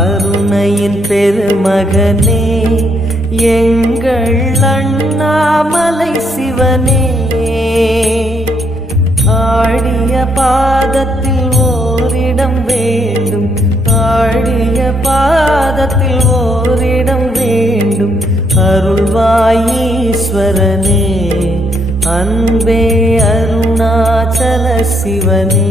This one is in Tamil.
அருணையின் பெருமகனே எங்கள் அண்ணாமலை சிவனே, ஆடிய பாதத்தில் ஓரிடம் வேண்டும், ஆடிய பாதத்தில் ஓரிடம் வேண்டும். அருள்வாயீஸ்வரனே, அன்பே அருணாச்சல சிவனே.